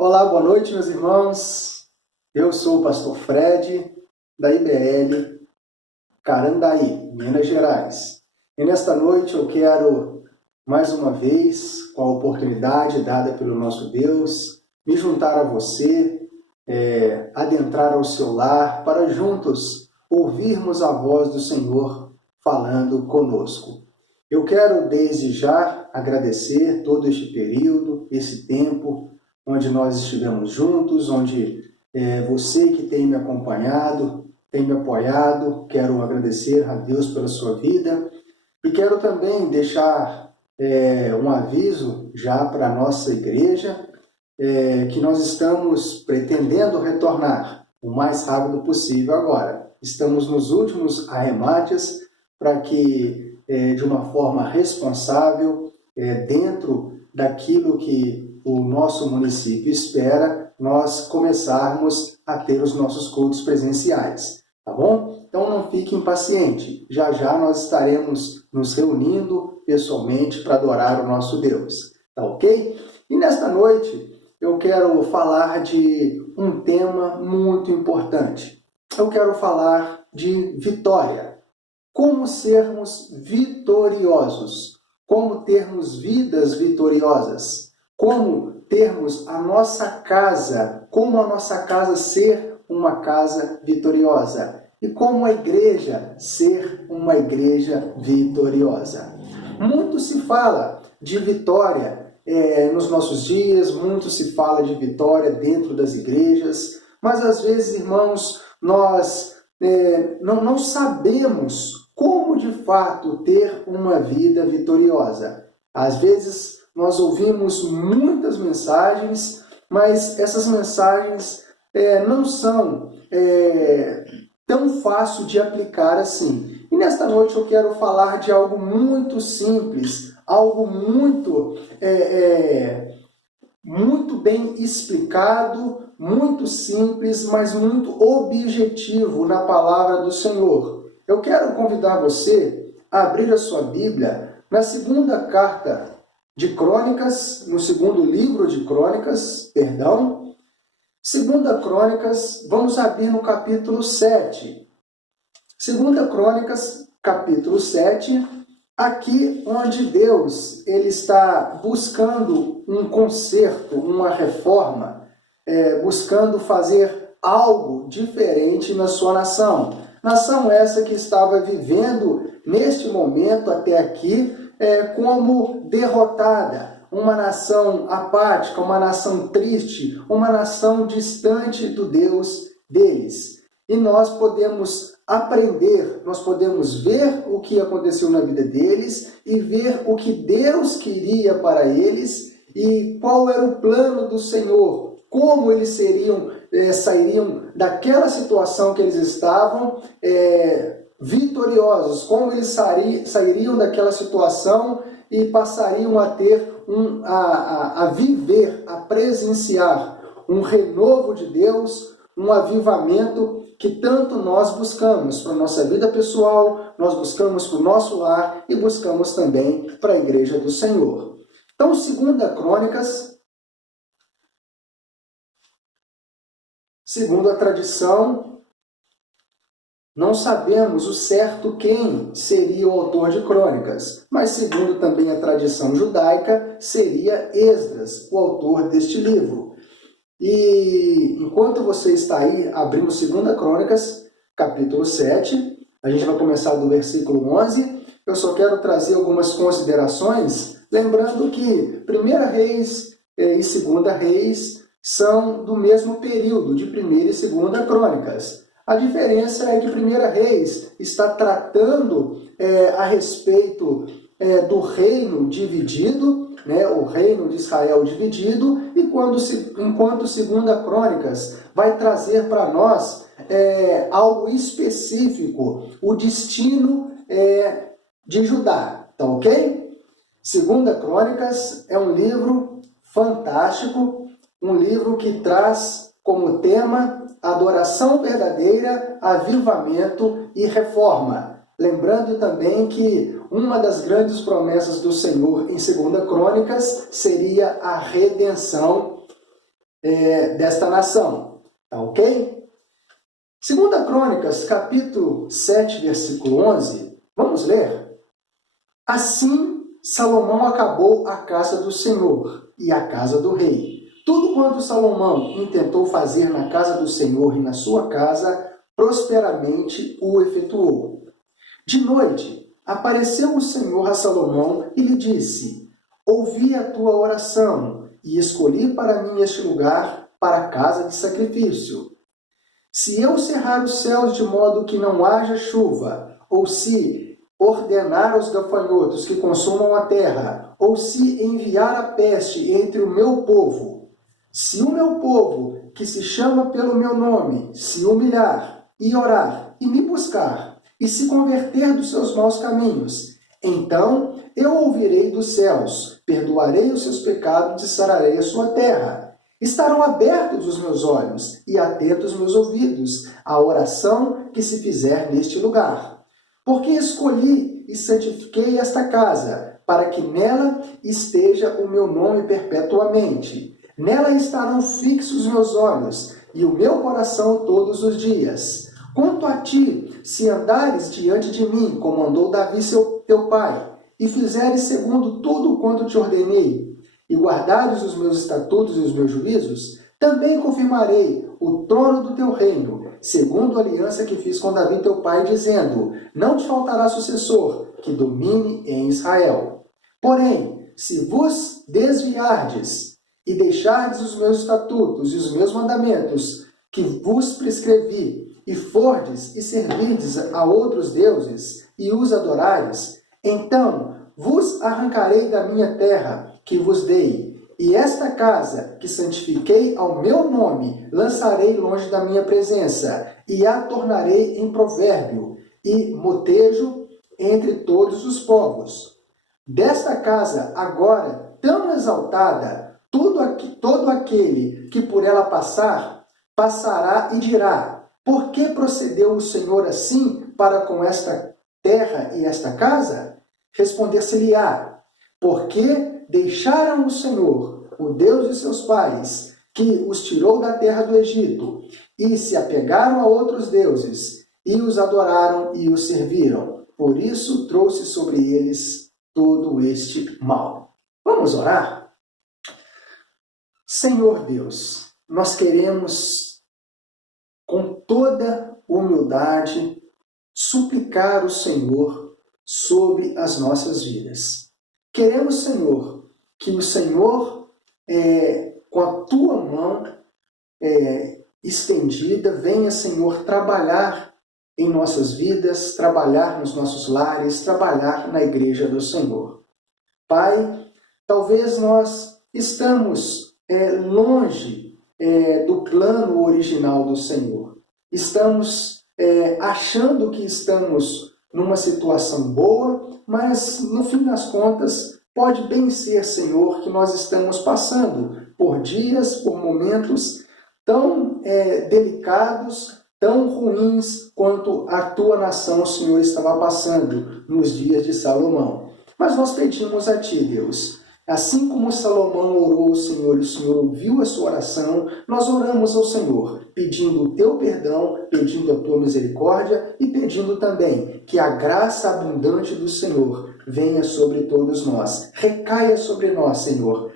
Olá, boa noite, meus irmãos. Eu sou o pastor Fred, da IBL Carandaí, Minas Gerais. E nesta noite eu quero, mais uma vez, com a oportunidade dada pelo nosso Deus, me juntar a você, adentrar ao seu lar, para juntos ouvirmos a voz do Senhor falando conosco. Eu quero, desde já, agradecer todo este período, esse tempo, onde nós estivemos juntos, onde você que tem me acompanhado, tem me apoiado. Quero agradecer a Deus pela sua vida e quero também deixar um aviso já para a nossa igreja, que nós estamos pretendendo retornar o mais rápido possível agora. Estamos nos últimos arremates para que, de uma forma responsável, dentro daquilo que o nosso município espera, nós começarmos a ter os nossos cultos presenciais, tá bom? Então não fique impaciente, já já nós estaremos nos reunindo pessoalmente para adorar o nosso Deus, tá ok? E nesta noite eu quero falar de um tema muito importante. Eu quero falar de vitória. Como sermos vitoriosos, como termos vidas vitoriosas, como termos a nossa casa, como a nossa casa ser uma casa vitoriosa e como a igreja ser uma igreja vitoriosa. Muito se fala de vitória nos nossos dias, muito se fala de vitória dentro das igrejas, mas às vezes, irmãos, nós não sabemos como de fato ter uma vida vitoriosa. Às vezes nós ouvimos muitas mensagens, mas essas mensagens não são tão fácil de aplicar assim. E nesta noite eu quero falar de algo muito simples, algo muito bem explicado, muito simples, mas muito objetivo na palavra do Senhor. Eu quero convidar você a abrir a sua Bíblia na segunda carta de Crônicas, no segundo livro de Crônicas, Segunda Crônicas, vamos abrir no capítulo 7. Segunda Crônicas, capítulo 7, aqui onde Deus ele está buscando um conserto, uma reforma, buscando fazer algo diferente na sua nação. Nação essa que estava vivendo neste momento até aqui como derrotada, uma nação apática, uma nação triste, uma nação distante do Deus deles. E nós podemos aprender, nós podemos ver o que aconteceu na vida deles e ver o que Deus queria para eles e qual era o plano do Senhor, como eles sairiam daquela situação que eles estavam vitoriosos, como eles sairiam daquela situação e passariam a ter a viver, a presenciar um renovo de Deus, um avivamento que tanto nós buscamos para a nossa vida pessoal, nós buscamos para o nosso lar e buscamos também para a igreja do Senhor. Então, segunda Crônicas, segundo a tradição, não sabemos o certo quem seria o autor de Crônicas, mas segundo também a tradição judaica, seria Esdras, o autor deste livro. E enquanto você está aí abrindo 2 Crônicas, capítulo 7, a gente vai começar do versículo 11, eu só quero trazer algumas considerações, lembrando que 1 Reis e 2 Reis são do mesmo período, de 1 e 2 Crônicas. A diferença é que 1 Reis está tratando a respeito do reino dividido, o reino de Israel dividido, enquanto 2 Crônicas vai trazer para nós algo específico, o destino de Judá, tá ok? 2 Crônicas é um livro fantástico, um livro que traz como tema adoração verdadeira, avivamento e reforma. Lembrando também que uma das grandes promessas do Senhor em 2 Crônicas seria a redenção desta nação. Tá ok? 2 Crônicas, capítulo 7, versículo 11, vamos ler? Assim, Salomão acabou a casa do Senhor e a casa do rei. Tudo quanto Salomão intentou fazer na casa do Senhor e na sua casa, prosperamente o efetuou. De noite, apareceu o Senhor a Salomão e lhe disse: ouvi a tua oração e escolhi para mim este lugar para a casa de sacrifício. Se eu cerrar os céus de modo que não haja chuva, ou se ordenar aos gafanhotos que consumam a terra, ou se enviar a peste entre o meu povo, se o meu povo, que se chama pelo meu nome, se humilhar e orar e me buscar, e se converter dos seus maus caminhos, então eu ouvirei dos céus, perdoarei os seus pecados e sararei a sua terra. Estarão abertos os meus olhos e atentos meus ouvidos à oração que se fizer neste lugar. Porque escolhi e santifiquei esta casa, para que nela esteja o meu nome perpetuamente. Nela estarão fixos os meus olhos e o meu coração todos os dias. Quanto a ti, se andares diante de mim, como andou Davi teu pai, e fizeres segundo tudo quanto te ordenei, e guardares os meus estatutos e os meus juízos, também confirmarei o trono do teu reino, segundo a aliança que fiz com Davi teu pai, dizendo: não te faltará sucessor que domine em Israel. Porém, se vos desviardes e deixardes os meus estatutos e os meus mandamentos que vos prescrevi, e fordes e servirdes a outros deuses e os adorares, então vos arrancarei da minha terra que vos dei, e esta casa que santifiquei ao meu nome lançarei longe da minha presença, e a tornarei em provérbio e motejo entre todos os povos. Desta casa agora tão exaltada, todo aquele que por ela passar, passará e dirá: por que procedeu o Senhor assim para com esta terra e esta casa? Responder-se-lhe-á: porque deixaram o Senhor, o Deus de seus pais, que os tirou da terra do Egito, e se apegaram a outros deuses, e os adoraram e os serviram. Por isso trouxe sobre eles todo este mal. Vamos orar? Senhor Deus, nós queremos, com toda humildade, suplicar o Senhor sobre as nossas vidas. Queremos, Senhor, que o Senhor, com a tua mão estendida, venha, Senhor, trabalhar em nossas vidas, trabalhar nos nossos lares, trabalhar na igreja do Senhor. Pai, talvez nós estamos longe do plano original do Senhor. Estamos achando que estamos numa situação boa, mas no fim das contas pode bem ser, Senhor, que nós estamos passando por dias, por momentos tão delicados, tão ruins quanto a tua nação, Senhor, estava passando nos dias de Salomão. Mas nós pedimos a ti, Deus, assim como Salomão orou ao Senhor e o Senhor ouviu a sua oração, nós oramos ao Senhor, pedindo o teu perdão, pedindo a tua misericórdia e pedindo também que a graça abundante do Senhor venha sobre todos nós. Recaia sobre nós, Senhor,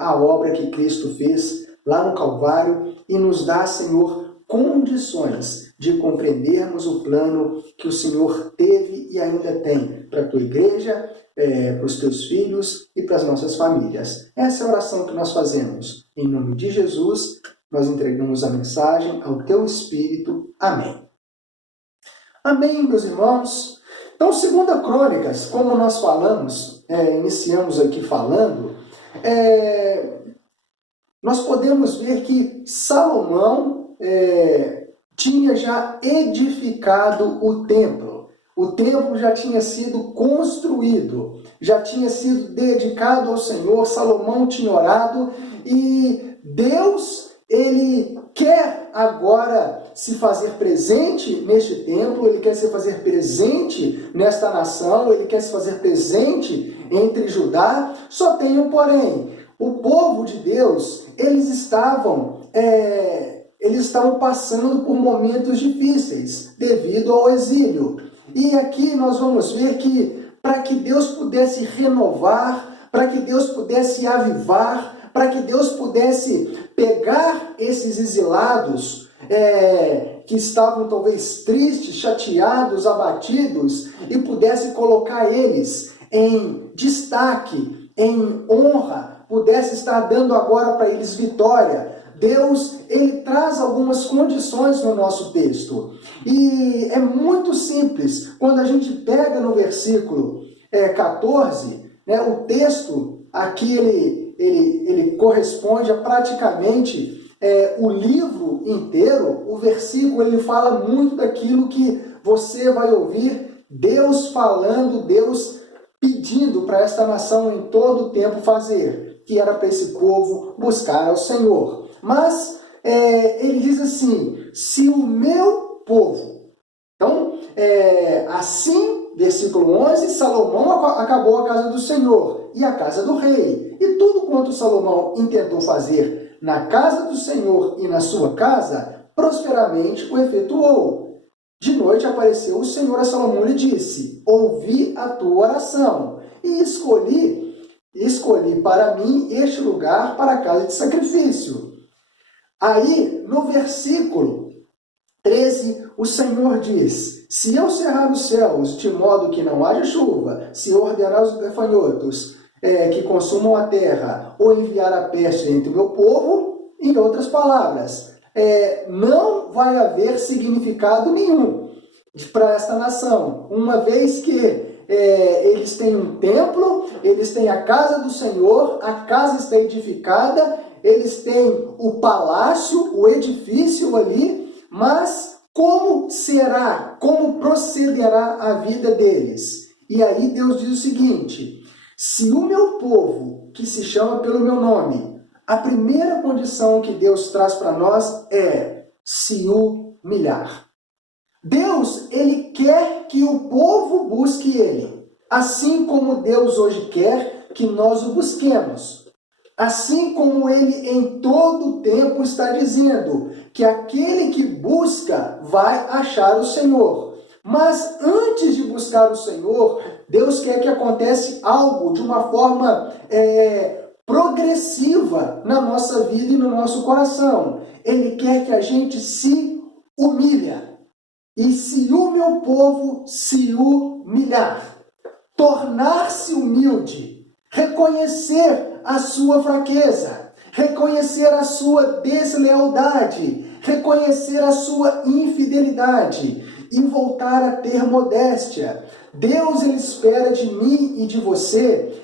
a obra que Cristo fez lá no Calvário e nos dá, Senhor, condições de compreendermos o plano que o Senhor teve e ainda tem para a tua igreja, para os teus filhos e para as nossas famílias. Essa é a oração que nós fazemos. Em nome de Jesus, nós entregamos a mensagem ao teu Espírito. Amém. Amém, meus irmãos. Então, 2 Crônicas, como nós falamos, iniciamos aqui falando, nós podemos ver que Salomão tinha já edificado o templo. O templo já tinha sido construído, já tinha sido dedicado ao Senhor. Salomão tinha orado e Deus, ele quer agora se fazer presente neste templo, ele quer se fazer presente nesta nação, ele quer se fazer presente entre Judá. Só tem um porém: o povo de Deus, eles estavam passando por momentos difíceis devido ao exílio. E aqui nós vamos ver que para que Deus pudesse renovar, para que Deus pudesse avivar, para que Deus pudesse pegar esses exilados que estavam talvez tristes, chateados, abatidos, e pudesse colocar eles em destaque, em honra, pudesse estar dando agora para eles vitória. Deus, ele traz algumas condições no nosso texto. E é muito simples. Quando a gente pega no versículo 14, né, o texto aqui ele corresponde a praticamente o livro inteiro. O versículo ele fala muito daquilo que você vai ouvir Deus falando, Deus pedindo para esta nação em todo o tempo fazer, que era para esse povo buscar ao Senhor. Mas ele diz assim, se o meu povo... Então, assim, versículo 11, Salomão acabou a casa do Senhor e a casa do rei. E tudo quanto Salomão intentou fazer na casa do Senhor e na sua casa, prosperamente o efetuou. De noite apareceu o Senhor a Salomão e lhe disse, ouvi a tua oração e escolhi para mim este lugar para a casa de sacrifício. Aí, no versículo 13, o Senhor diz, se eu cerrar os céus de modo que não haja chuva, se ordenar os gafanhotos que consumam a terra, ou enviar a peste entre o meu povo, em outras palavras, não vai haver significado nenhum para esta nação, uma vez que eles têm um templo, eles têm a casa do Senhor, a casa está edificada, eles têm o palácio, o edifício ali, mas como será, como procederá a vida deles? E aí Deus diz o seguinte, se o meu povo, que se chama pelo meu nome, a primeira condição que Deus traz para nós é se humilhar. Deus, ele quer que o povo busque ele, assim como Deus hoje quer que nós o busquemos. Assim como ele em todo o tempo está dizendo que aquele que busca vai achar o Senhor. Mas antes de buscar o Senhor, Deus quer que aconteça algo de uma forma progressiva na nossa vida e no nosso coração. Ele quer que a gente se humilha. E se o meu povo se humilhar, tornar-se humilde, reconhecer a sua fraqueza, reconhecer a sua deslealdade, reconhecer a sua infidelidade e voltar a ter modéstia. Deus, ele espera de mim e de você,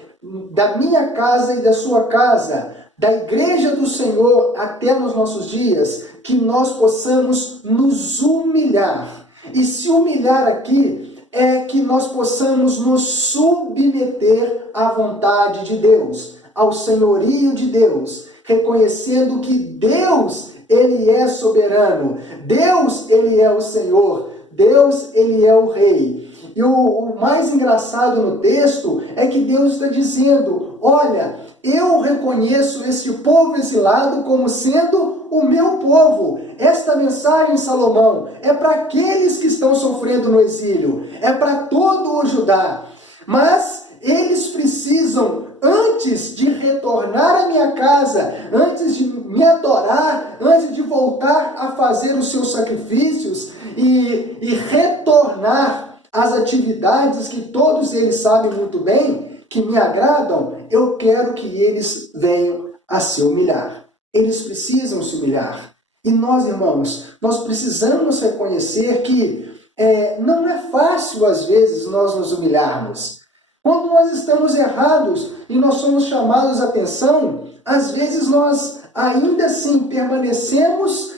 da minha casa e da sua casa, da igreja do Senhor até nos nossos dias, que nós possamos nos humilhar. E se humilhar aqui é que nós possamos nos submeter à vontade de Deus, ao senhorio de Deus, reconhecendo que Deus, ele é soberano, Deus, ele é o Senhor, Deus, ele é o Rei. E o mais engraçado no texto é que Deus está dizendo, olha, eu reconheço este povo exilado como sendo o meu povo. Esta mensagem, Salomão, é para aqueles que estão sofrendo no exílio, é para todo o Judá. Mas eles precisam, antes de retornar à minha casa, antes de me adorar, antes de voltar a fazer os seus sacrifícios e retornar às atividades que todos eles sabem muito bem, que me agradam, eu quero que eles venham a se humilhar. Eles precisam se humilhar. E nós, irmãos, nós precisamos reconhecer que não é fácil, às vezes, nós nos humilharmos. Quando nós estamos errados e nós somos chamados a atenção, às vezes nós ainda assim permanecemos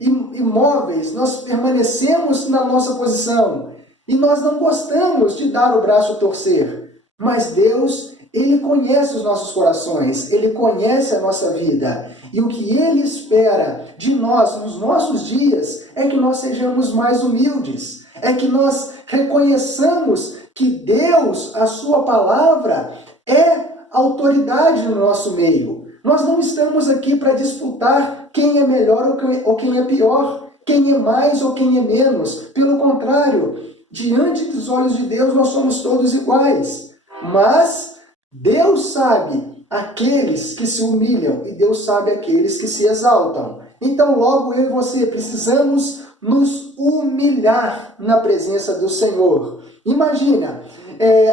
imóveis, nós permanecemos na nossa posição e nós não gostamos de dar o braço a torcer. Mas Deus, ele conhece os nossos corações, ele conhece a nossa vida. E o que ele espera de nós nos nossos dias é que nós sejamos mais humildes, é que nós reconheçamos que Deus, a sua palavra, é autoridade no nosso meio. Nós não estamos aqui para disputar quem é melhor ou quem é pior, quem é mais ou quem é menos. Pelo contrário, diante dos olhos de Deus nós somos todos iguais. Mas Deus sabe aqueles que se humilham e Deus sabe aqueles que se exaltam. Então logo eu e você precisamos nos humilhar na presença do Senhor. Imagina,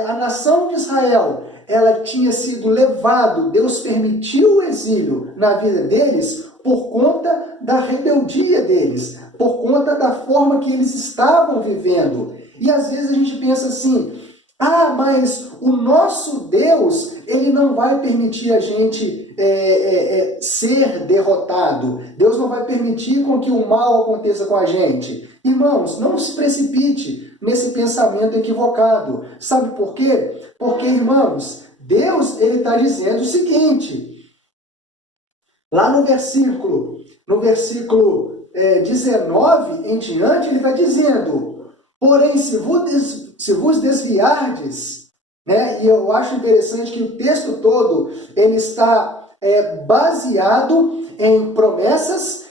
a nação de Israel, ela tinha sido levado, Deus permitiu o exílio na vida deles por conta da rebeldia deles, por conta da forma que eles estavam vivendo. E às vezes a gente pensa assim, mas o nosso Deus, ele não vai permitir a gente ser derrotado. Deus não vai permitir com que o mal aconteça com a gente. Irmãos, não se precipite nesse pensamento equivocado. Sabe por quê? Porque, irmãos, Deus ele está dizendo o seguinte, lá no versículo 19 em diante, ele está dizendo, porém, se vos desviardes, né, e eu acho interessante que o texto todo ele está baseado em promessas,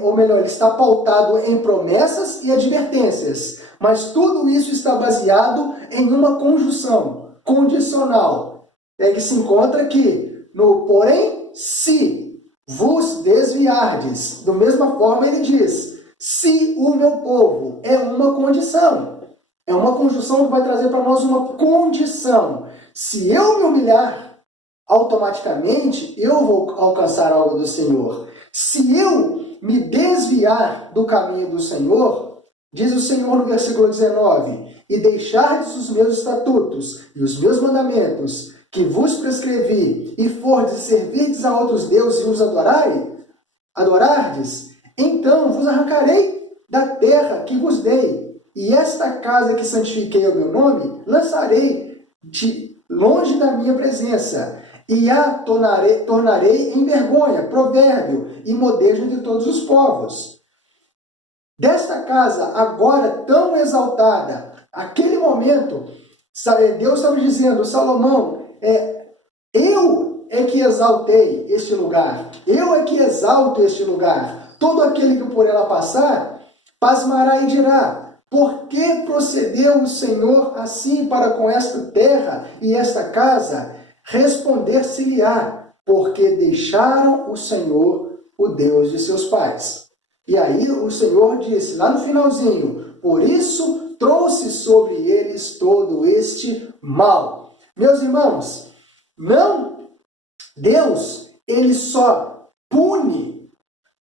ou melhor, ele está pautado em promessas e advertências, mas tudo isso está baseado em uma conjunção condicional, que se encontra aqui no porém, se vos desviardes. Da mesma forma ele diz, se o meu povo, é uma condição. É uma conjunção que vai trazer para nós uma condição. Se eu me humilhar, automaticamente eu vou alcançar algo do Senhor. Se eu me desviar do caminho do Senhor, diz o Senhor no versículo 19, e deixardes os meus estatutos e os meus mandamentos, que vos prescrevi, e fordes e servirdes a outros deuses e os adorardes, então vos arrancarei da terra que vos dei, e esta casa que santifiquei ao meu nome, lançarei de longe da minha presença, e a tornarei em vergonha, provérbio e modejo entre todos os povos. Desta casa, agora tão exaltada, aquele momento, Deus estava dizendo, Salomão, eu é que exaltei este lugar, eu é que exalto este lugar. Todo aquele que por ela passar, pasmará e dirá, por que procedeu o Senhor assim para com esta terra e esta casa? Responder-se-lhe-á, porque deixaram o Senhor, o Deus de seus pais. E aí o Senhor disse, lá no finalzinho, por isso trouxe sobre eles todo este mal. Meus irmãos, Deus, ele só pune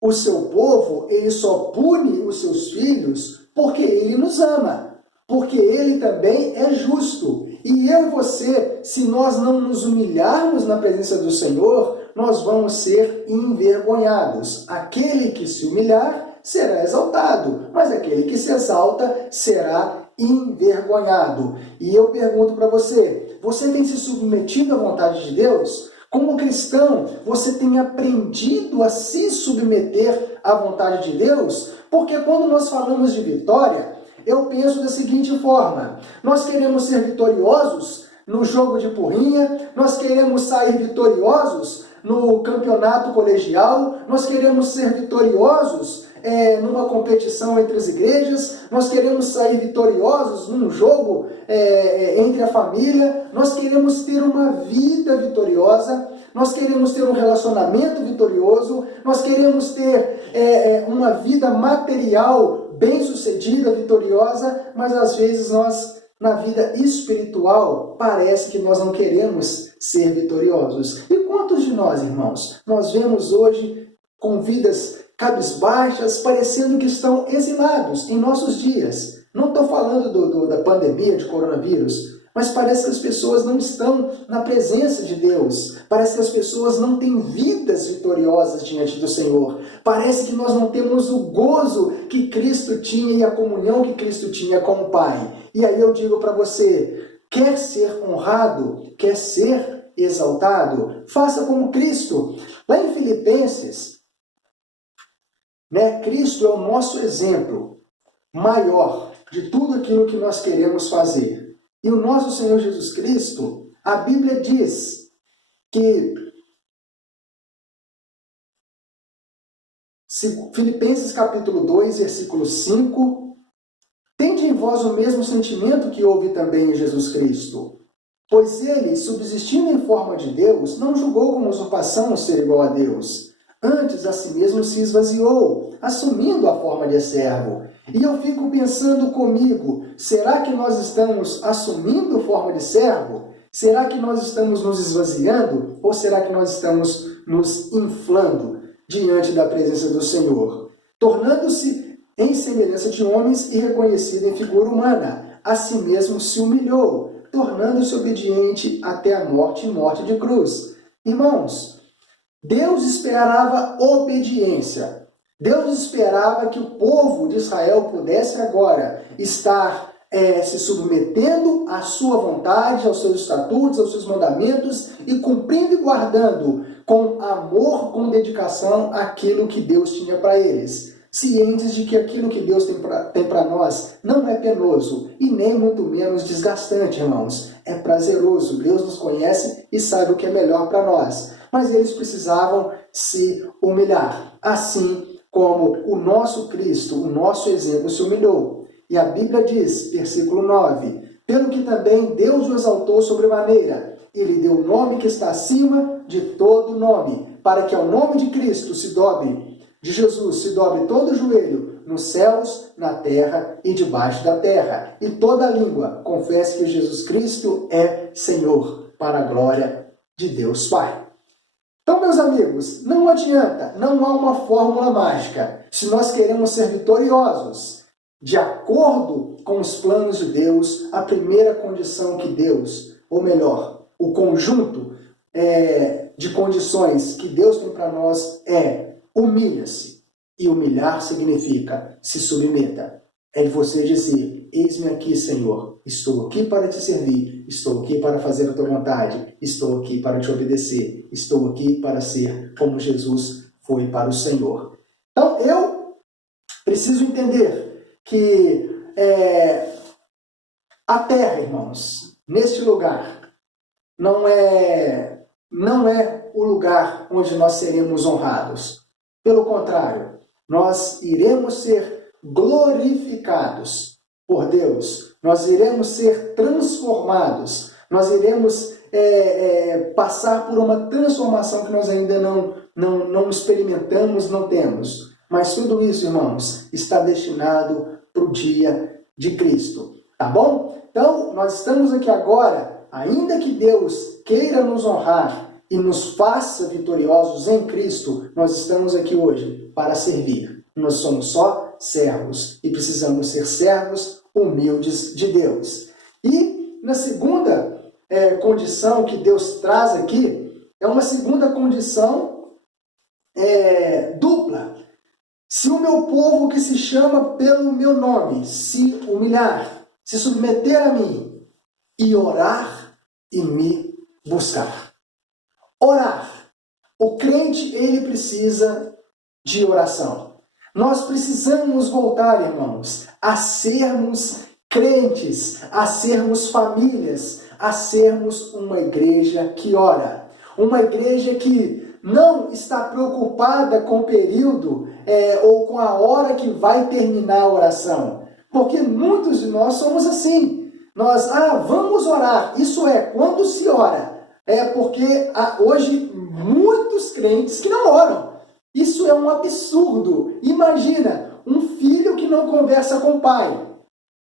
o seu povo, ele só pune os seus filhos porque ele nos ama, porque ele também é justo. E eu e você, se nós não nos humilharmos na presença do Senhor, nós vamos ser envergonhados. Aquele que se humilhar será exaltado, mas aquele que se exalta será envergonhado. E eu pergunto para você, você tem se submetido à vontade de Deus? Como cristão, você tem aprendido a se submeter à vontade de Deus? Porque quando nós falamos de vitória, eu penso da seguinte forma, nós queremos ser vitoriosos no jogo de porrinha, nós queremos sair vitoriosos no campeonato colegial, nós queremos ser vitoriosos numa competição entre as igrejas, nós queremos sair vitoriosos num jogo entre a família, nós queremos ter uma vida vitoriosa, nós queremos ter um relacionamento vitorioso, nós queremos ter uma vida material bem-sucedida, vitoriosa, mas às vezes nós, na vida espiritual, parece que nós não queremos ser vitoriosos. E quantos de nós, irmãos, nós vemos hoje com vidas cabisbaixas, parecendo que estão exilados em nossos dias? Não estou falando da pandemia de coronavírus, mas parece que as pessoas não estão na presença de Deus. Parece que as pessoas não têm vidas vitoriosas diante do Senhor. Parece que nós não temos o gozo que Cristo tinha e a comunhão que Cristo tinha com o Pai. E aí eu digo para você, quer ser honrado, quer ser exaltado, faça como Cristo. Lá em Filipenses, Cristo é o nosso exemplo maior de tudo aquilo que nós queremos fazer. E o nosso Senhor Jesus Cristo, a Bíblia diz que Filipenses capítulo 2, versículo 5, tende em vós o mesmo sentimento que houve também em Jesus Cristo. Pois ele, subsistindo em forma de Deus, não julgou como usurpação ser igual a Deus. Antes, a si mesmo se esvaziou, assumindo a forma de servo. E eu fico pensando comigo, será que nós estamos assumindo forma de servo? Será que nós estamos nos esvaziando? Ou será que nós estamos nos inflando diante da presença do Senhor? Tornando-se em semelhança de homens e reconhecido em figura humana, a si mesmo se humilhou, tornando-se obediente até a morte e morte de cruz. Irmãos, Deus esperava obediência. Deus esperava que o povo de Israel pudesse agora estar se submetendo à sua vontade, aos seus estatutos, aos seus mandamentos e cumprindo e guardando com amor, com dedicação, aquilo que Deus tinha para eles. Cientes de que aquilo que Deus tem para nós não é penoso e nem muito menos desgastante, irmãos. É prazeroso. Deus nos conhece e sabe o que é melhor para nós. Mas eles precisavam se humilhar, assim como o nosso Cristo, o nosso exemplo, se humilhou. E a Bíblia diz, versículo 9, pelo que também Deus o exaltou sobremaneira, e lhe deu o nome que está acima de todo nome, para que ao nome de Cristo de Jesus se dobre todo o joelho, nos céus, na terra e debaixo da terra, e toda língua confesse que Jesus Cristo é Senhor, para a glória de Deus Pai. Então, meus amigos, não adianta, não há uma fórmula mágica. Se nós queremos ser vitoriosos, de acordo com os planos de Deus, a primeira condição que Deus, ou melhor, o conjunto de condições que Deus tem para nós é humilha-se. E humilhar significa se submeta. É você dizer, eis-me aqui, Senhor, estou aqui para te servir, estou aqui para fazer a tua vontade, estou aqui para te obedecer, estou aqui para ser como Jesus foi para o Senhor. Então, eu preciso entender que a terra, irmãos, neste lugar, não é o lugar onde nós seremos honrados. Pelo contrário, nós iremos ser glorificados por Deus, nós iremos ser transformados, nós iremos passar por uma transformação que nós ainda não experimentamos, não temos. Mas tudo isso, irmãos, está destinado para o dia de Cristo. Tá bom? Então, nós estamos aqui agora, ainda que Deus queira nos honrar e nos faça vitoriosos em Cristo, nós estamos aqui hoje para servir. Nós somos só servos e precisamos ser servos humildes de Deus. E na segunda condição que Deus traz aqui, é uma segunda condição dupla. Se o meu povo que se chama pelo meu nome se humilhar, se submeter a mim e orar e me buscar. Orar. O crente, ele precisa de oração. Nós precisamos voltar, irmãos, a sermos crentes, a sermos famílias, a sermos uma igreja que ora. Uma igreja que não está preocupada com o período ou com a hora que vai terminar a oração. Porque muitos de nós somos assim. Nós, vamos orar. Isso é, quando se ora. Porque há hoje muitos crentes que não oram. Isso é um absurdo. Imagina, um filho que não conversa com o pai.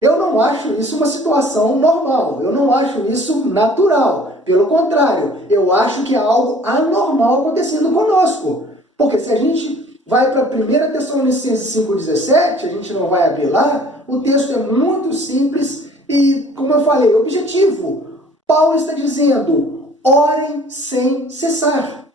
Eu não acho isso uma situação normal. Eu não acho isso natural. Pelo contrário, eu acho que há algo anormal acontecendo conosco. Porque se a gente vai para 1 Tessalonicenses 5,17, a gente não vai abrir lá, o texto é muito simples e, como eu falei, objetivo. Paulo está dizendo, orem sem cessar.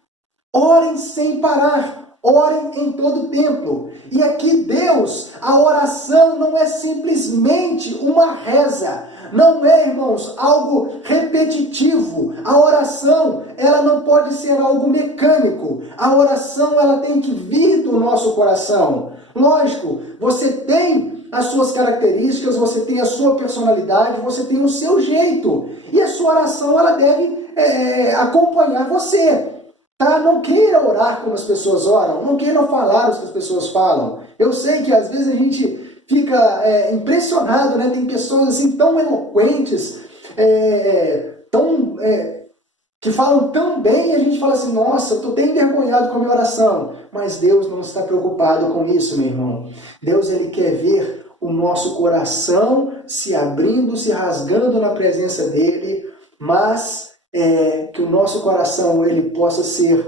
Orem sem parar. Orem em todo tempo. E aqui Deus, a oração não é simplesmente uma reza. Não é, irmãos, algo repetitivo. A oração, ela não pode ser algo mecânico. A oração, ela tem que vir do nosso coração. Lógico, você tem as suas características, você tem a sua personalidade, você tem o seu jeito. E a sua oração, ela deve acompanhar você. Tá? Não queira orar como as pessoas oram, não queira falar o que as pessoas falam. Eu sei que às vezes a gente fica impressionado, né? Tem pessoas assim tão eloquentes, que falam tão bem, e a gente fala assim, nossa, eu estou bem envergonhado com a minha oração. Mas Deus não está preocupado com isso, meu irmão. Deus, Ele quer ver o nosso coração se abrindo, se rasgando na presença dEle, mas que o nosso coração ele possa ser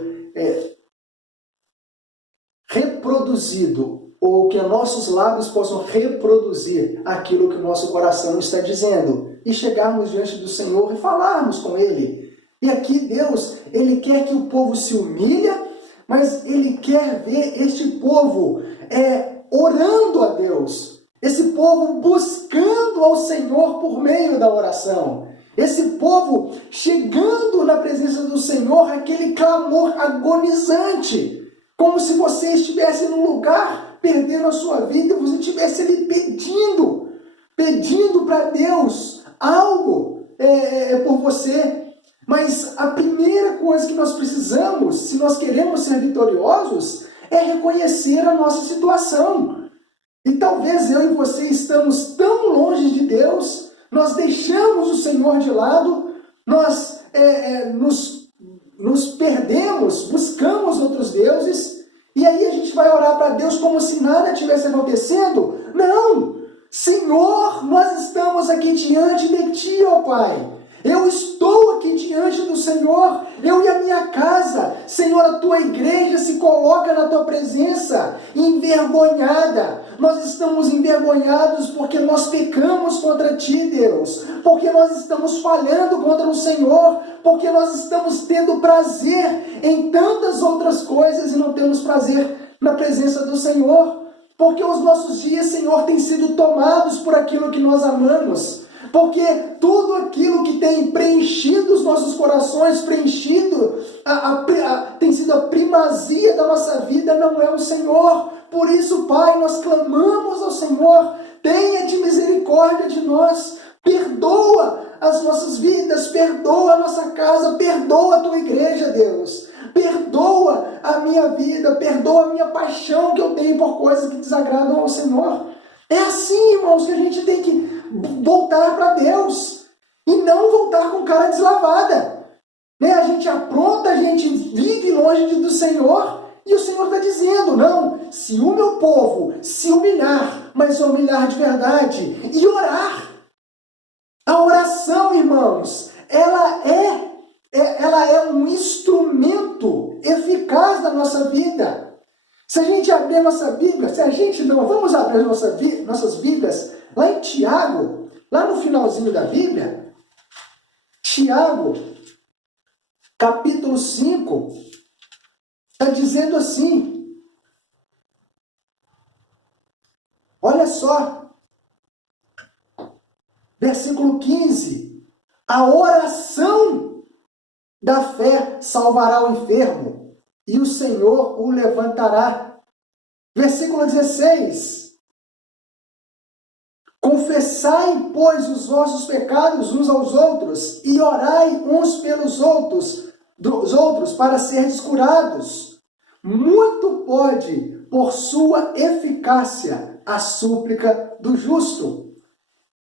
reproduzido, ou que nossos lábios possam reproduzir aquilo que o nosso coração está dizendo, e chegarmos diante do Senhor e falarmos com Ele. E aqui Deus, Ele quer que o povo se humilhe, mas Ele quer ver este povo orando a Deus, esse povo buscando ao Senhor por meio da oração. Esse povo chegando na presença do Senhor, aquele clamor agonizante, como se você estivesse num lugar perdendo a sua vida e você estivesse ali pedindo para Deus algo por você. Mas a primeira coisa que nós precisamos, se nós queremos ser vitoriosos, é reconhecer a nossa situação. E talvez eu e você estamos tão longe de Deus, nós deixamos o Senhor de lado, nós nos perdemos, buscamos outros deuses, e aí a gente vai orar para Deus como se nada tivesse acontecendo. Não! Senhor, nós estamos aqui diante de Ti, ó Pai. Eu estou aqui diante do Senhor, eu e a minha casa. Senhor, a Tua igreja se coloca na Tua presença, envergonhada. Nós estamos envergonhados porque nós pecamos contra Ti, Deus. Porque nós estamos falhando contra o Senhor. Porque nós estamos tendo prazer em tantas outras coisas e não temos prazer na presença do Senhor. Porque os nossos dias, Senhor, têm sido tomados por aquilo que nós amamos. Porque tudo aquilo que tem preenchido os nossos corações, tem sido a primazia da nossa vida, não é o Senhor. Por isso, Pai, nós clamamos ao Senhor, tenha de misericórdia de nós, perdoa as nossas vidas, perdoa a nossa casa, perdoa a Tua igreja, Deus. Perdoa a minha vida, perdoa a minha paixão que eu tenho por coisas que desagradam ao Senhor. É assim, irmãos, que a gente tem que voltar para Deus e não voltar com cara deslavada. A gente apronta, a gente vive longe do Senhor e o Senhor está dizendo, não, se o meu povo se humilhar, mas humilhar de verdade e orar. A oração, irmãos, ela é um instrumento eficaz na nossa vida. Se a gente abrir a nossa Bíblia, vamos abrir nossas Bíblias lá em Tiago, lá no finalzinho da Bíblia, Tiago, capítulo 5, está dizendo assim, olha só, versículo 15, a oração da fé salvará o enfermo, e o Senhor o levantará. Versículo 16. Confessai, pois, os vossos pecados uns aos outros, e orai uns pelos outros para seres curados. Muito pode, por sua eficácia, a súplica do justo.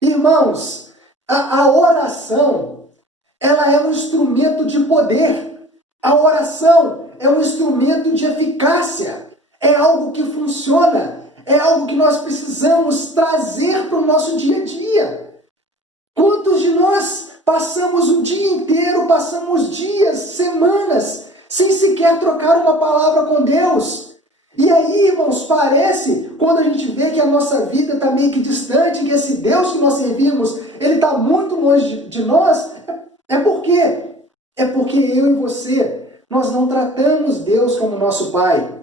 Irmãos, a oração, ela é um instrumento de poder. A oração é um instrumento de eficácia, é algo que funciona, é algo que nós precisamos trazer para o nosso dia a dia. Quantos de nós passamos o dia inteiro, passamos dias, semanas, sem sequer trocar uma palavra com Deus? E aí, irmãos, parece, quando a gente vê que a nossa vida está meio que distante, que esse Deus que nós servimos, ele está muito longe de nós, por quê? É porque eu e você, nós não tratamos Deus como nosso Pai.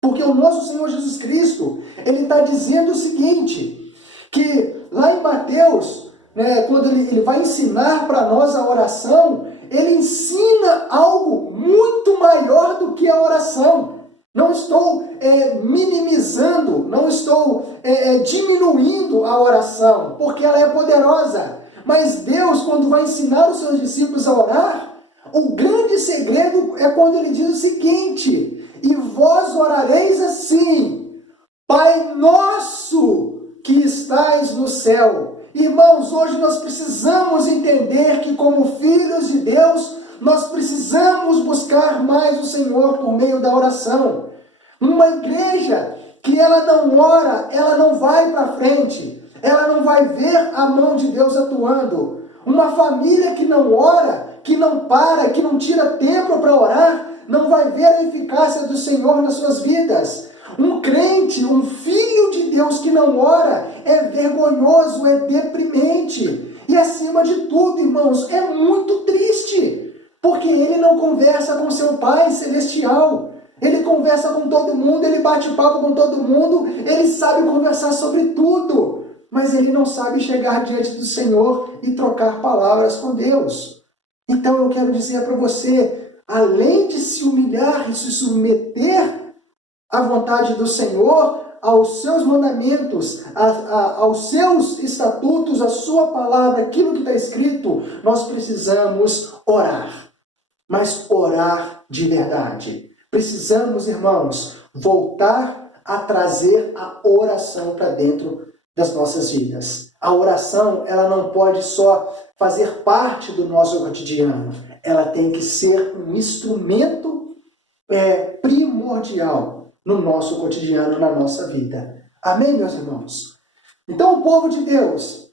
Porque o nosso Senhor Jesus Cristo, Ele está dizendo o seguinte, que lá em Mateus, quando ele vai ensinar para nós a oração, Ele ensina algo muito maior do que a oração. Não estou minimizando, não estou diminuindo a oração, porque ela é poderosa. Mas Deus, quando vai ensinar os seus discípulos a orar, O grande segredo é quando ele diz o seguinte: e vós orareis assim, Pai nosso que estais no céu. Irmãos, hoje nós precisamos entender que, como filhos de Deus, nós precisamos buscar mais o Senhor por meio da oração. Uma igreja que ela não ora, ela não vai para frente, ela não vai ver a mão de Deus atuando. Uma família que não ora, que não para, que não tira tempo para orar, não vai ver a eficácia do Senhor nas suas vidas. Um crente, um filho de Deus que não ora, é vergonhoso, é deprimente. E acima de tudo, irmãos, é muito triste, porque ele não conversa com seu Pai Celestial. Ele conversa com todo mundo, ele bate papo com todo mundo, ele sabe conversar sobre tudo, mas ele não sabe chegar diante do Senhor e trocar palavras com Deus. Então eu quero dizer para você, além de se humilhar e se submeter à vontade do Senhor, aos seus mandamentos, aos seus estatutos, à sua palavra, aquilo que está escrito, nós precisamos orar, mas orar de verdade. Precisamos, irmãos, voltar a trazer a oração para dentro das nossas vidas. A oração, ela não pode só fazer parte do nosso cotidiano, ela tem que ser um instrumento primordial no nosso cotidiano, na nossa vida. Amém, meus irmãos? Então, o povo de Deus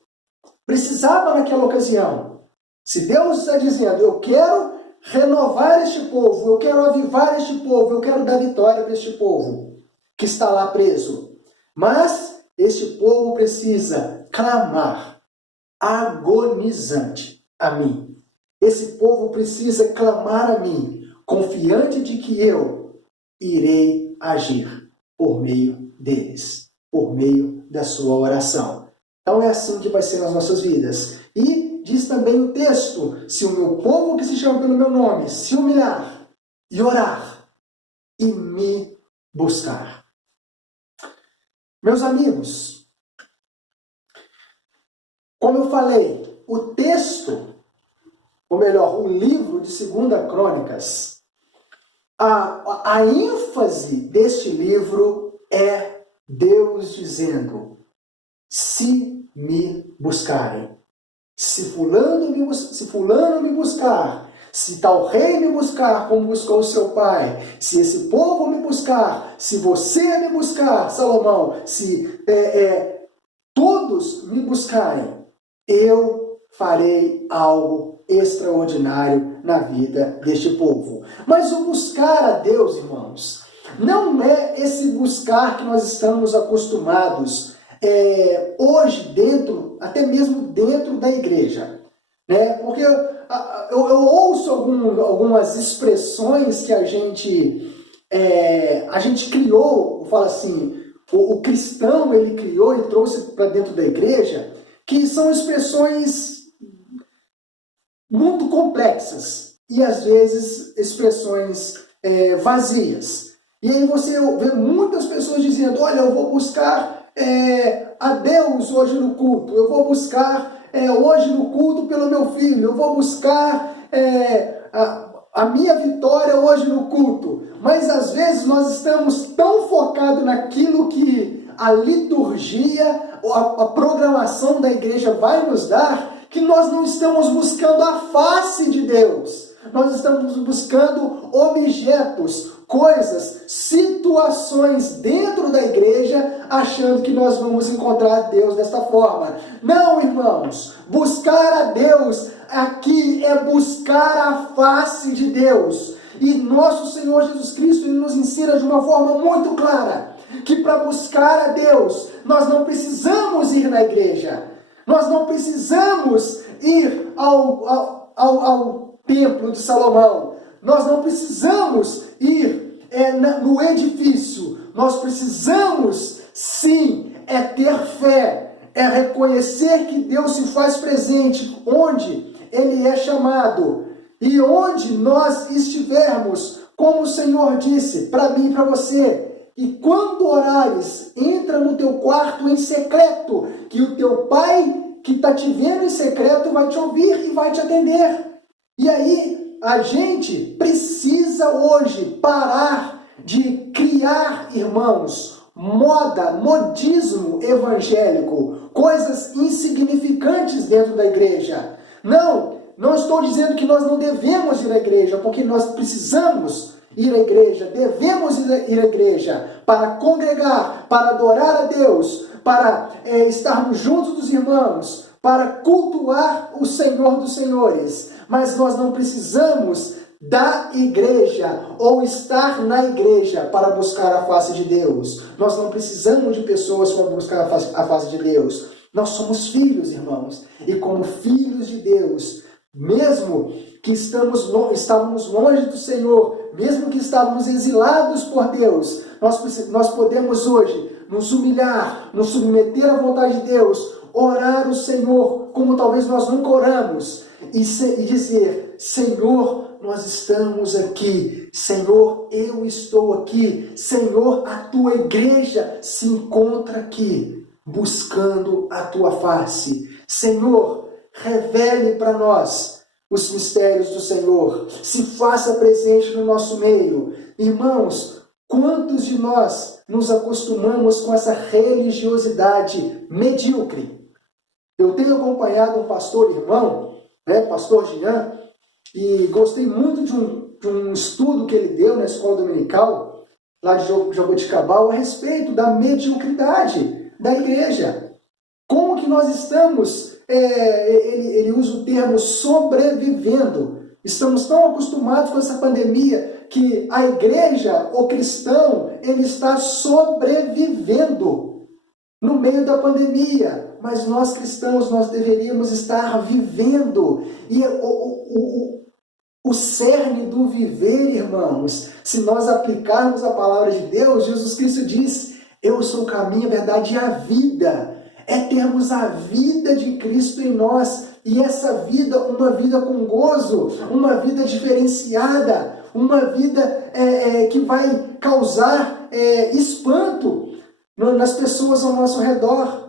precisava naquela ocasião. Se Deus está dizendo, eu quero renovar este povo, eu quero avivar este povo, eu quero dar vitória para este povo que está lá preso. Mas este povo precisa clamar agonizante a mim. Esse povo precisa clamar a mim, confiante de que eu irei agir por meio deles, por meio da sua oração. Então é assim que vai ser nas nossas vidas. E diz também o texto, se o meu povo que se chama pelo meu nome se humilhar e orar e me buscar. Meus amigos, como eu falei, o texto, ou melhor, o livro de 2 Crônicas, a ênfase deste livro é Deus dizendo, se me buscarem. Se fulano me buscar, se tal rei me buscar como buscou o seu pai, se esse povo me buscar, se você me buscar, Salomão, se todos me buscarem, eu farei algo extraordinário na vida deste povo. Mas o buscar a Deus, irmãos, não é esse buscar que nós estamos acostumados hoje até mesmo dentro da igreja, né? Porque eu ouço algumas expressões que a gente criou, fala assim, o cristão ele criou e trouxe para dentro da igreja, que são expressões muito complexas e às vezes expressões vazias. E aí você vê muitas pessoas dizendo, olha, eu vou buscar a Deus hoje no culto, eu vou buscar hoje no culto pelo meu filho, eu vou buscar a minha vitória hoje no culto. Mas às vezes nós estamos tão focados naquilo que a liturgia, a programação da igreja vai nos dar, que nós não estamos buscando a face de Deus. Nós estamos buscando objetos, coisas, situações dentro da igreja, achando que nós vamos encontrar Deus desta forma. Não, irmãos, buscar a Deus aqui é buscar a face de Deus. E nosso Senhor Jesus Cristo ele nos ensina de uma forma muito clara, que para buscar a Deus, nós não precisamos ir na igreja. Nós não precisamos ir ao templo de Salomão. Nós não precisamos ir no edifício. Nós precisamos, sim, ter fé. É reconhecer que Deus se faz presente onde Ele é chamado. E onde nós estivermos, como o Senhor disse para mim e para você, e quando orares, entra no teu quarto em secreto, que o teu Pai que está te vendo em secreto vai te ouvir e vai te atender. E aí, a gente precisa hoje parar de criar, irmãos, modismo evangélico, coisas insignificantes dentro da igreja. Não estou dizendo que nós não devemos ir à igreja, porque nós precisamos ir à igreja, devemos ir à igreja para congregar, para adorar a Deus, para estarmos juntos dos irmãos, para cultuar o Senhor dos Senhores. Mas nós não precisamos da igreja ou estar na igreja para buscar a face de Deus. Nós não precisamos de pessoas para buscar a face de Deus. Nós somos filhos, irmãos, e como filhos de Deus, mesmo que estávamos longe do Senhor, mesmo que estávamos exilados por Deus, nós podemos hoje nos humilhar, nos submeter à vontade de Deus, orar o Senhor como talvez nós nunca oramos, e dizer: Senhor, nós estamos aqui. Senhor, eu estou aqui. Senhor, a tua igreja se encontra aqui, buscando a tua face. Senhor, revele para nós os mistérios do Senhor. Se faça presente no nosso meio. Irmãos, quantos de nós nos acostumamos com essa religiosidade medíocre? Eu tenho acompanhado um pastor irmão, pastor Jean, e gostei muito de um estudo que ele deu na escola dominical, lá de Jaboticabal, a respeito da mediocridade da igreja. Como que nós estamos, ele usa o termo sobrevivendo. Estamos tão acostumados com essa pandemia que a igreja, o cristão, ele está sobrevivendo no meio da pandemia. Mas nós cristãos, nós deveríamos estar vivendo. E o cerne do viver, irmãos, se nós aplicarmos a palavra de Deus, Jesus Cristo diz: eu sou o caminho, a verdade e a vida. É termos a vida de Cristo em nós. E essa vida, uma vida com gozo, uma vida diferenciada, uma vida que vai causar espanto nas pessoas ao nosso redor.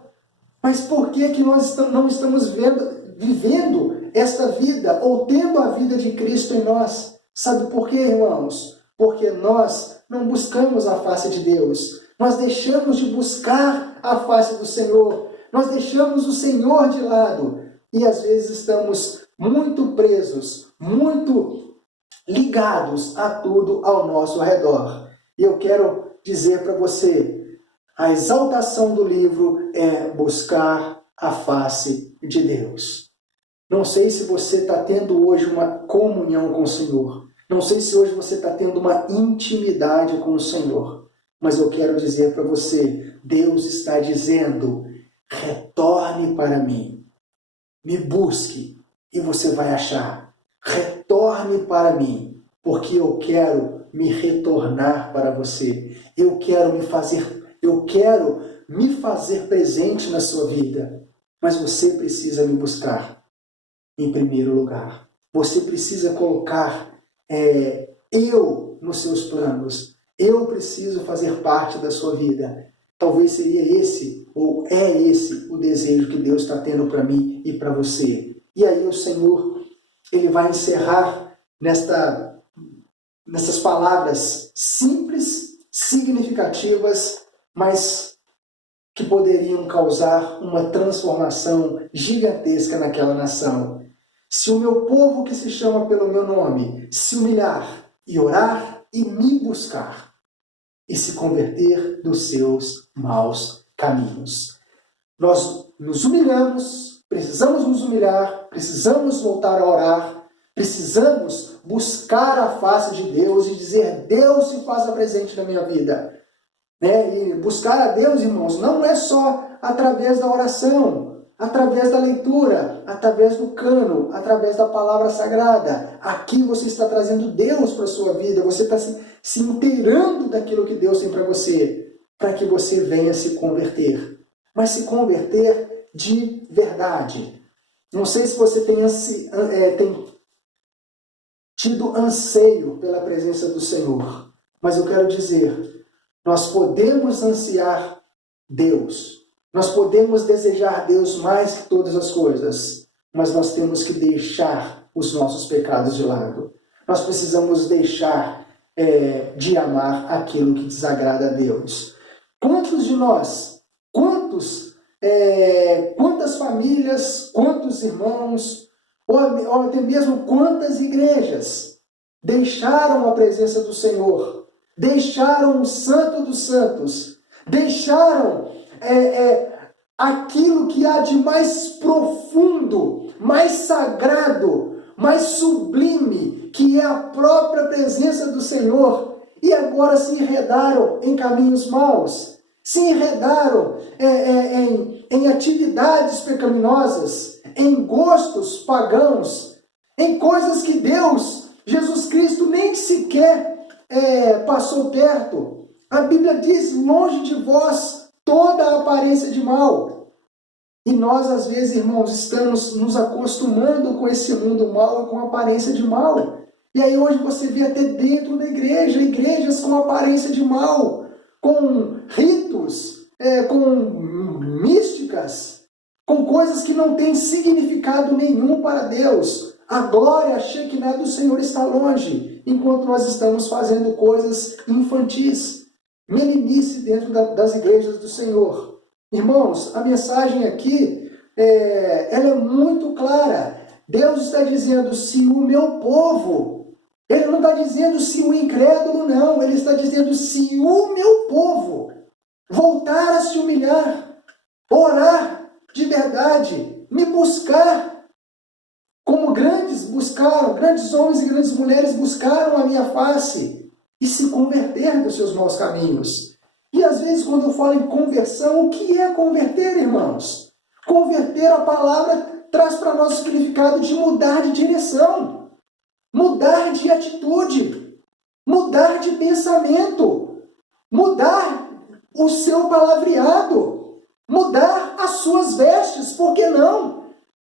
Mas por que nós não estamos vivendo esta vida, ou tendo a vida de Cristo em nós? Sabe por quê, irmãos? Porque nós não buscamos a face de Deus. Nós deixamos de buscar a face do Senhor. Nós deixamos o Senhor de lado. E às vezes estamos muito presos, muito ligados a tudo ao nosso redor. E eu quero dizer para você, a exaltação do livro é buscar a face de Deus. Não sei se você está tendo hoje uma comunhão com o Senhor. Não sei se hoje você está tendo uma intimidade com o Senhor. Mas eu quero dizer para você, Deus está dizendo: retorne para mim. Me busque e você vai achar. Retorne para mim, porque eu quero me retornar para você. Eu quero me fazer presente na sua vida. Mas você precisa me buscar em primeiro lugar. Você precisa colocar eu nos seus planos. Eu preciso fazer parte da sua vida. Talvez seria esse, ou é esse, o desejo que Deus está tendo para mim e para você. E aí o Senhor, Ele vai encerrar nessas palavras simples, significativas, mas que poderiam causar uma transformação gigantesca naquela nação. Se o meu povo, que se chama pelo meu nome, se humilhar e orar e me buscar, e se converter dos seus maus caminhos. Nós nos humilhamos, precisamos nos humilhar, precisamos voltar a orar, precisamos buscar a face de Deus e dizer: Deus, se faça presente na minha vida. E buscar a Deus, irmãos, não é só através da oração, através da leitura, através do cano, através da palavra sagrada. Aqui você está trazendo Deus para a sua vida, você está se inteirando daquilo que Deus tem para você, para que você venha se converter. Mas se converter de verdade. Não sei se você tem tido anseio pela presença do Senhor, mas eu quero dizer, nós podemos ansiar Deus, nós podemos desejar Deus mais que todas as coisas, mas nós temos que deixar os nossos pecados de lado. nós precisamos deixar de amar aquilo que desagrada a Deus. Quantos de nós, quantas famílias, quantos irmãos, ou até mesmo quantas igrejas deixaram a presença do Senhor, deixaram o Santo dos Santos, deixaram aquilo que há de mais profundo, mais sagrado, mais sublime, que é a própria presença do Senhor, e agora se enredaram em caminhos maus, se enredaram em atividades pecaminosas, em gostos pagãos, em coisas que Deus, Jesus Cristo, nem sequer passou perto. A Bíblia diz, longe de vós toda a aparência de mal. E nós, às vezes, irmãos, estamos nos acostumando com esse mundo mal, com aparência de mal. E aí hoje você vê até dentro da igreja, igrejas com aparência de mal, com ritos, com místicas, com coisas que não têm significado nenhum para Deus. A glória, a Shekinah do Senhor está longe, enquanto nós estamos fazendo coisas infantis, meninice dentro das igrejas do Senhor. Irmãos, a mensagem aqui, ela é muito clara. Deus está dizendo, se o meu povo, ele não está dizendo se o incrédulo não, ele está dizendo se o meu povo voltar a se humilhar, orar de verdade, me buscar, como grandes homens e grandes mulheres buscaram a minha face e se converter dos seus maus caminhos. E às vezes quando eu falo em conversão, o que é converter, irmãos? Converter, a palavra traz para nós o significado de mudar de direção, mudar de atitude, mudar de pensamento, mudar o seu palavreado, mudar as suas vestes, por que não?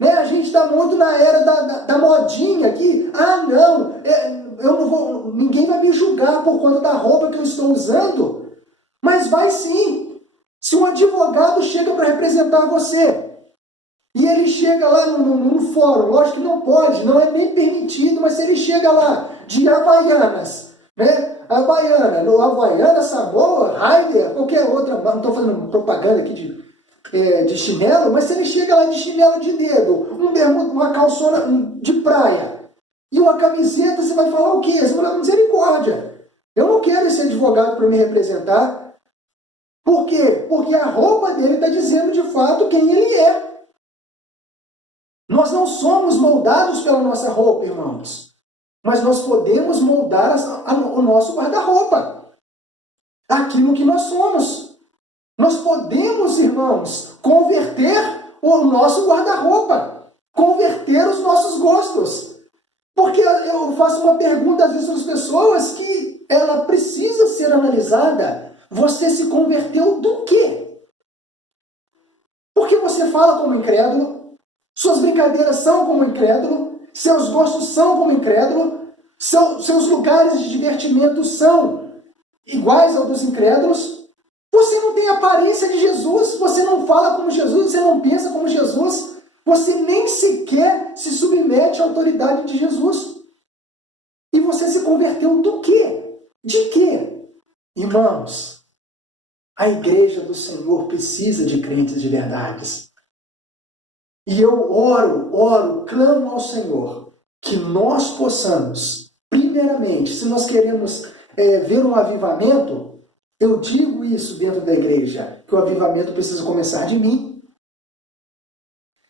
A gente está muito na era da modinha aqui. Eu não vou, ninguém vai me julgar por conta da roupa que eu estou usando. Mas vai sim. Se um advogado chega para representar você, e ele chega lá no fórum, lógico que não pode, não é nem permitido, mas se ele chega lá de Havaianas, Havaiana, Samoa, Raider, qualquer outra, não estou fazendo propaganda aqui de chinelo, mas se ele chega lá de chinelo de dedo, uma calçona de praia e uma camiseta, você vai falar o quê? Você vai falar, misericórdia, eu não quero esse advogado para me representar. Por quê? Porque a roupa dele está dizendo de fato quem ele é. Nós não somos moldados pela nossa roupa, irmãos, mas nós podemos moldar o nosso guarda-roupa, aquilo que nós somos. Nós podemos, irmãos, converter o nosso guarda-roupa, converter os nossos gostos. Porque eu faço uma pergunta às vezes às pessoas que ela precisa ser analisada. Você se converteu do quê? Porque você fala como incrédulo, suas brincadeiras são como incrédulo, seus gostos são como incrédulo, seus lugares de divertimento são iguais aos dos incrédulos. Você não tem a aparência de Jesus, você não fala como Jesus, você não pensa como Jesus, você nem sequer se submete à autoridade de Jesus. E você se converteu do quê? De quê? Irmãos, a igreja do Senhor precisa de crentes de verdades. E eu oro, clamo ao Senhor que nós possamos, primeiramente, se nós queremos ver um avivamento, eu digo isso dentro da igreja, que o avivamento precisa começar de mim.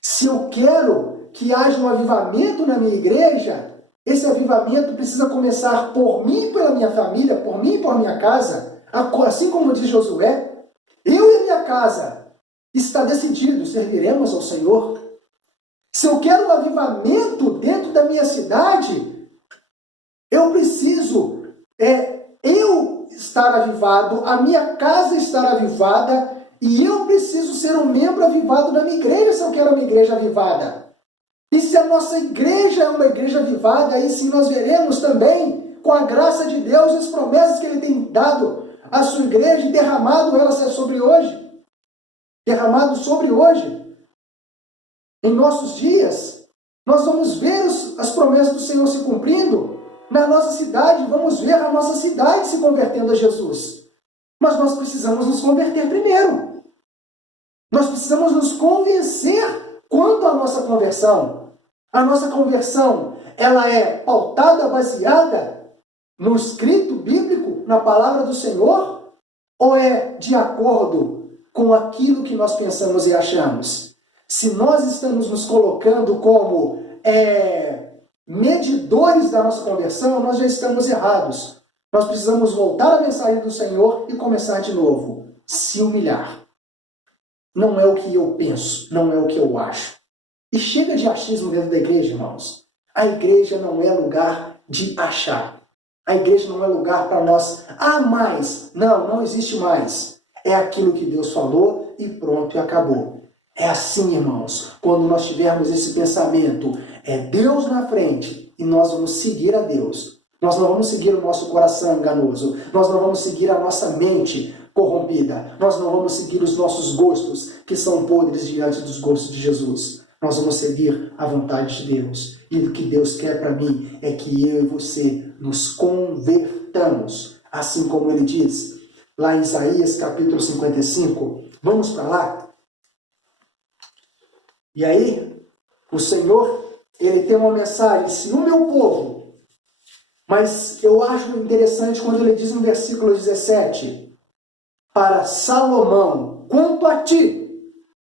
Se eu quero que haja um avivamento na minha igreja, esse avivamento precisa começar por mim e pela minha família, por mim e por minha casa. Assim como diz Josué, eu e minha casa está decidido, serviremos ao Senhor. Se eu quero um avivamento dentro da minha cidade, eu preciso eu estar avivado, a minha casa estar avivada, e eu preciso ser um membro avivado da minha igreja se eu quero uma igreja avivada. E se a nossa igreja é uma igreja avivada, aí sim nós veremos também, com a graça de Deus, as promessas que Ele tem dado à sua igreja e derramado elas sobre hoje. Derramado sobre hoje. Em nossos dias, nós vamos ver as promessas do Senhor se cumprindo. na nossa cidade, vamos ver a nossa cidade se convertendo a Jesus. Mas nós precisamos nos converter primeiro. Nós precisamos nos convencer quanto à nossa conversão. A nossa conversão, ela é pautada, baseada no escrito bíblico, na palavra do Senhor, ou é de acordo com aquilo que nós pensamos e achamos? Se nós estamos nos colocando como medidores da nossa conversão, nós já estamos errados. Nós precisamos voltar à mensagem do Senhor e começar de novo. Se humilhar. Não é o que eu penso, não é o que eu acho. E chega de achismo dentro da igreja, irmãos. A igreja não é lugar de achar. A igreja não é lugar para nós, mais. Não existe mais. É aquilo que Deus falou e pronto, e acabou. É assim, irmãos, quando nós tivermos esse pensamento, é Deus na frente e nós vamos seguir a Deus. Nós não vamos seguir o nosso coração enganoso, nós não vamos seguir a nossa mente corrompida, nós não vamos seguir os nossos gostos, que são podres diante dos gostos de Jesus. Nós vamos seguir a vontade de Deus. E o que Deus quer para mim é que eu e você nos convertamos, assim como ele diz lá em Isaías capítulo 55. Vamos para lá? E aí, o Senhor, ele tem uma mensagem, se o meu povo, mas eu acho interessante quando ele diz no versículo 17, para Salomão, quanto a ti,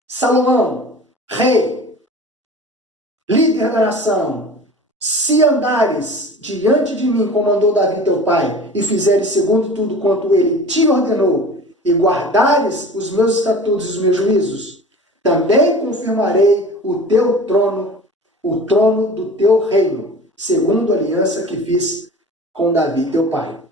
Salomão, rei, líder da nação, se andares diante de mim, como andou Davi teu pai, e fizeres segundo tudo quanto ele te ordenou, e guardares os meus estatutos e os meus juízos, também confirmarei o teu trono, o trono do teu reino, segundo a aliança que fiz com Davi, teu pai.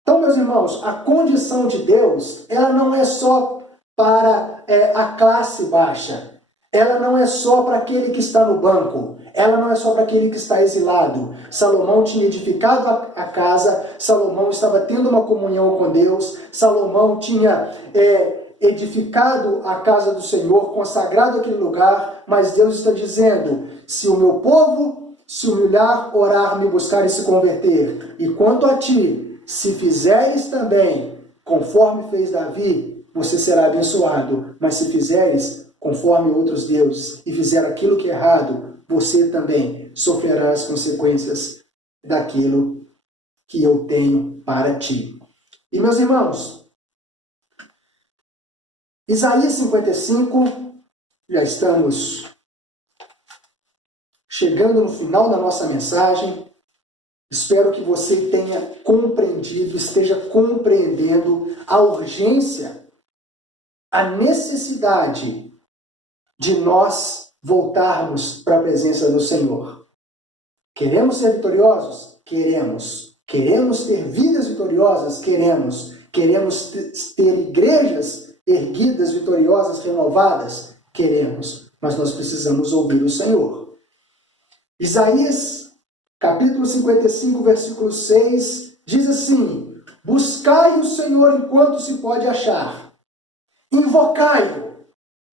Então, meus irmãos, a condição de Deus, ela não é só para a classe baixa. Ela não é só para aquele que está no banco. Ela não é só para aquele que está exilado. Salomão tinha edificado a casa. Salomão estava tendo uma comunhão com Deus. Salomão tinha edificado a casa do Senhor, consagrado aquele lugar. Mas Deus está dizendo, se o meu povo se humilhar, orar, me buscar e se converter, e quanto a ti, se fizeres também, conforme fez Davi, você será abençoado. Mas se fizeres conforme outros deuses e fizer aquilo que é errado, você também sofrerá as consequências daquilo que eu tenho para ti. E meus irmãos, Isaías 55, já estamos chegando no final da nossa mensagem. Espero que você tenha compreendido, esteja compreendendo a urgência, a necessidade de nós voltarmos para a presença do Senhor. Queremos ser vitoriosos? Queremos. Queremos ter vidas vitoriosas? Queremos. Queremos ter igrejas erguidas, vitoriosas, renovadas? Queremos. Mas nós precisamos ouvir o Senhor. Isaías, capítulo 55, versículo 6, diz assim: buscai o Senhor enquanto se pode achar. Invocai-o.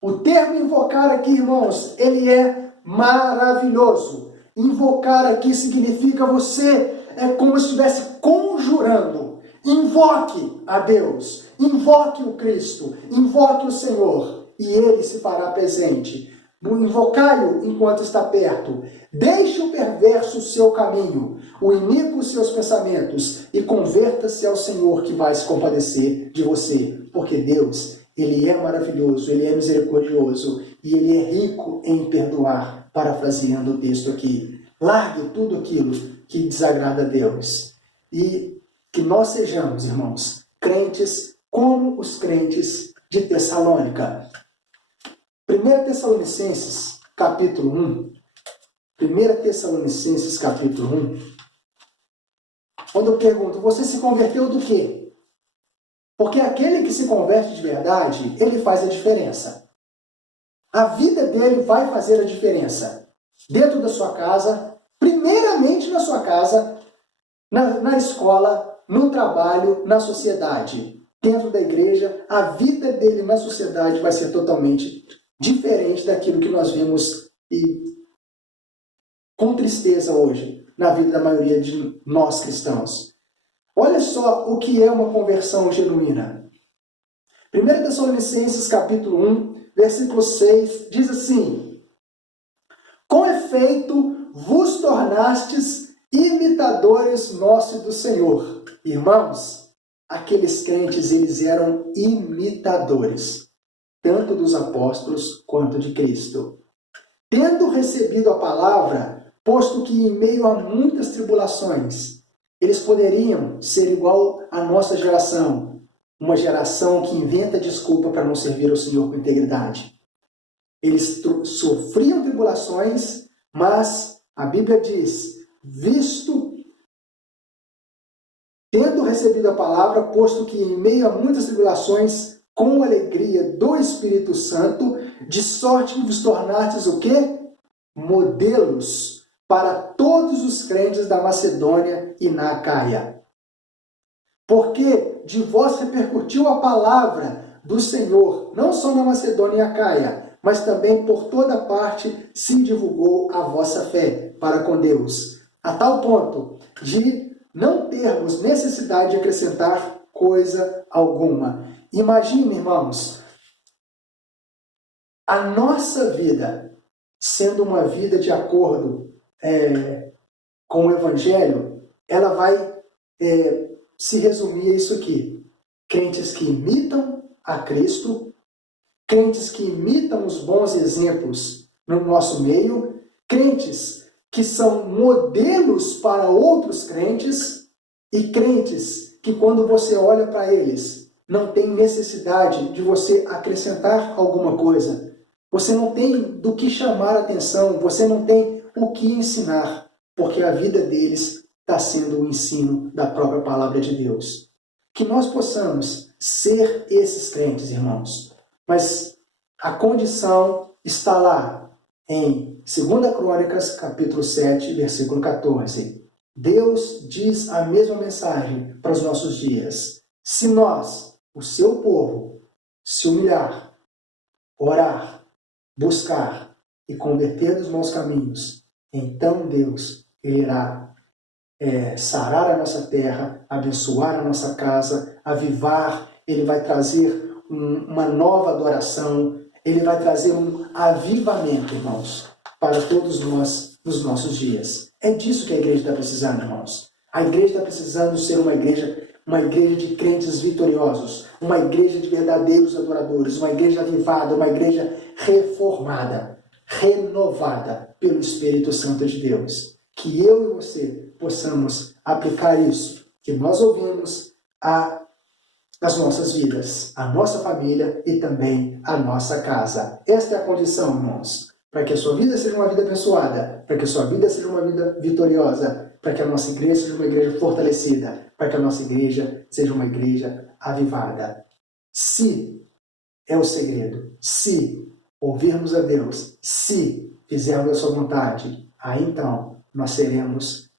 O termo invocar aqui, irmãos, ele é maravilhoso. Invocar aqui significa você, é como se estivesse conjurando. Invoque a Deus, invoque o Cristo, invoque o Senhor, e Ele se fará presente. Invocai-o enquanto está perto. Deixe o perverso o seu caminho, o iníquo os seus pensamentos, e converta-se ao Senhor, que vai se compadecer de você. Porque Deus, Ele é maravilhoso, Ele é misericordioso e Ele é rico em perdoar. Parafraseando o texto aqui. Largue tudo aquilo que desagrada a Deus. E que nós sejamos, irmãos, crentes como os crentes de Tessalônica. 1 Tessalonicenses, capítulo 1. 1 Tessalonicenses, capítulo 1. Quando eu pergunto, você se converteu do quê? Porque aquele que se converte de verdade, ele faz a diferença. A vida dele vai fazer a diferença. Dentro da sua casa, primeiramente na sua casa, na escola, no trabalho, na sociedade. Dentro da igreja, a vida dele na sociedade vai ser totalmente diferente daquilo que nós vemos com tristeza hoje. na vida da maioria de nós cristãos. Olha só o que é uma conversão genuína. 1 Tessalonicenses capítulo 1, versículo 6, diz assim: com efeito vos tornastes imitadores nossos do Senhor. Irmãos, aqueles crentes, eles eram imitadores, tanto dos apóstolos quanto de Cristo. Tendo recebido a palavra, posto que em meio a muitas tribulações, eles poderiam ser igual à nossa geração, uma geração que inventa desculpa para não servir ao Senhor com integridade. Eles sofriam tribulações, mas a Bíblia diz, tendo recebido a palavra, posto que em meio a muitas tribulações, com alegria do Espírito Santo, de sorte que vos tornastes o quê? Modelos para todos os crentes da Macedônia e na Acaia. Porque de vós repercutiu a palavra do Senhor, não só na Macedônia e Acaia, mas também por toda parte se divulgou a vossa fé para com Deus, a tal ponto de não termos necessidade de acrescentar coisa alguma. Imagine, irmãos, a nossa vida sendo uma vida de acordo com o Evangelho, ela vai se resumir a isso aqui. Crentes que imitam a Cristo, crentes que imitam os bons exemplos no nosso meio, crentes que são modelos para outros crentes e crentes que quando você olha para eles, não tem necessidade de você acrescentar alguma coisa. Você não tem do que chamar a atenção, você não tem o que ensinar, porque a vida deles está sendo o ensino da própria palavra de Deus. Que nós possamos ser esses crentes, irmãos. Mas a condição está lá em 2 Crônicas, capítulo 7, versículo 14. Deus diz a mesma mensagem para os nossos dias. Se nós, o seu povo, se humilhar, orar, buscar e converter dos maus caminhos, então Deus irá sarar a nossa terra, abençoar a nossa casa, avivar, Ele vai trazer uma nova adoração, Ele vai trazer um avivamento, irmãos, para todos nós nos nossos dias. É disso que a igreja está precisando, irmãos. A igreja está precisando ser uma igreja de crentes vitoriosos, uma igreja de verdadeiros adoradores, uma igreja avivada, uma igreja reformada, renovada pelo Espírito Santo de Deus. Que eu e você possamos aplicar isso que nós ouvimos às nossas vidas, à nossa família e também à nossa casa. Esta é a condição, irmãos, para que a sua vida seja uma vida abençoada, para que a sua vida seja uma vida vitoriosa, para que a nossa igreja seja uma igreja fortalecida, para que a nossa igreja seja uma igreja avivada. Se é o segredo, se ouvirmos a Deus, se fizermos a sua vontade, aí então nós seremos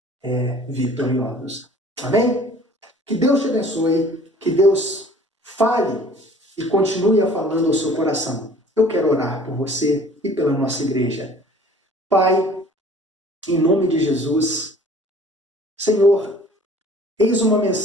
vitoriosos. Amém? Que Deus te abençoe, que Deus fale e continue a falando ao seu coração. Eu quero orar por você e pela nossa igreja. Pai, em nome de Jesus, Senhor, eis uma mensagem